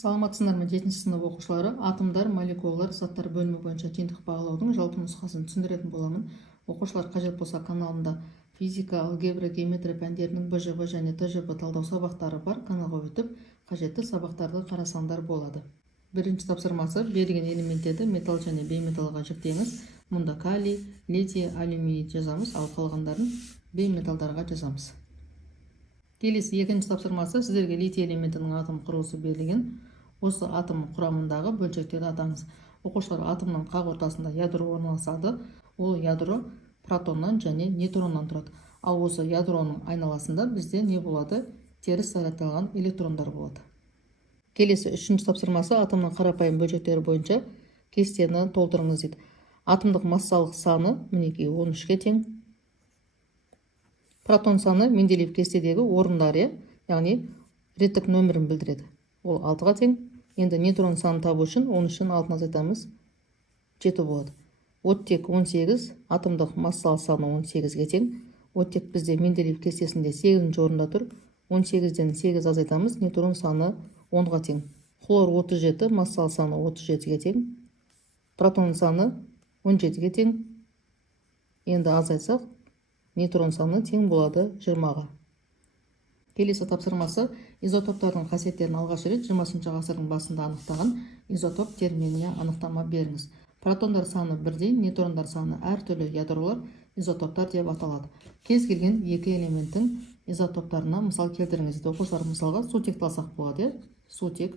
Саламатсыздар ма 7-ші сынып оқушылары? Атомдар, молекулалар, заттар бөлімі бойынша жиынтық бағалаудың жалпы нұсқасын түсіндіретін боламын. Оқушылар қажет болса каналымда физика, алгебра, геометрия пәндерінің БЖБ және ТЖБ талдау сабақтары бар. Каналға өтіп, қажетті сабақтарды қарасаңдар болады. Бірінші тапсырмасы: берілген элементтерді металл және бейметаллға жіктеңіз. Мұнда калий, литий, алюминий жазамыз, ал қалғандарын бейметалдарға жазамыз. Келесі екінші тапсырмасы: сіздерге литий элементінің атом құрылысы берілген. Осы атом құрамындағы бөлшектерді атаңыз. Оқушылар атомның қақ ортасында ядро орналасады. Ол ядро протоннан және нейтроннан тұрады. Ал осы ядроның айналасында бізде не болады? Теріс зарядталған электрондар болады. Келесі үшінші тапсырмасы: атомның қарапайым бөлшектері бойынша кестені толтырыңыз дейді. Атомдық массалық саны мінекей 13-ке тең. Протон саны Менделеев кестедегі орындары, яғни реттік нөмірін білдіреді. Ол 6-ға тең. Енді нейтрон санын табу үшін 13-тен 6-ны азайтамыз, 7 болады. Оттек 18, атомдық массалық саны 18-ге тең. Оттек бізде Менделеев кестесінде 8-ші орында тұр. 18-ден 8 азайтамыз, нейтрон саны 10-ға тең. Хлор 37, массалық саны 37-ге тең. Протон саны 17-ге тең. Енді азайтсақ, нейтрон саны тең болады 20-ға. Келесі тапсырмасы: изотоптардың қасиеттерін алғаш рет 20 ғасырдың басында анықтаған изотоп терминіне анықтама беріңіз. Протондар саны бірдей, нейтрондар саны әртүрлі ядролар изотоптар деп аталады. Кез келген екі элементтің изотоптарына мысал келтіріңіз. Оқушылар мысалға сутекті алсақ болады. Сутек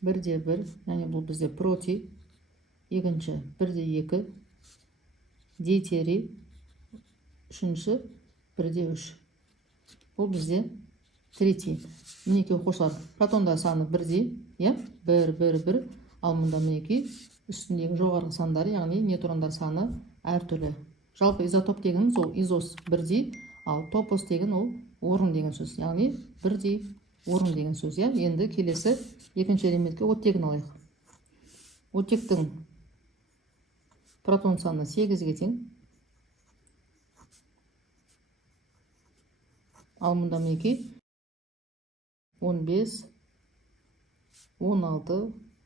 1-1, яғни бұл бізде протий, екінші 1-2, дейтерий, үшінші 1-3. Бұл бізде тритий. Мінекей оқушылар, протондар саны бірдей, 1-1-1, ал мұнда мінекей үстіндегі жоғарғы сандары, яғни нейтрондар саны әртүрлі. Жалпы изотоп дегеніміз ол изос бірдей, ал топос деген ол орын деген сөз, яғни бірдей орын деген сөз. Енді келесі екінші элементке оттегін алайық. Оттектің протон саны 8-ге тең. Ал мұнда мінекей 15, 16,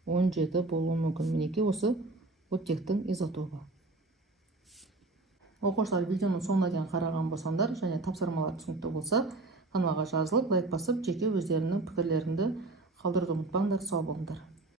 17 болуы мүмкін. Мінекей осы оттектің изотопы. Оқушылар, видеоның соңына дейін қараған болсаңдар және тапсырмалар түсінікті болса, каналға жазылып, лайк басып, жеке өздерінің пікірлеріңді қалдыруды ұмытпаңдар. Сау болыңдар.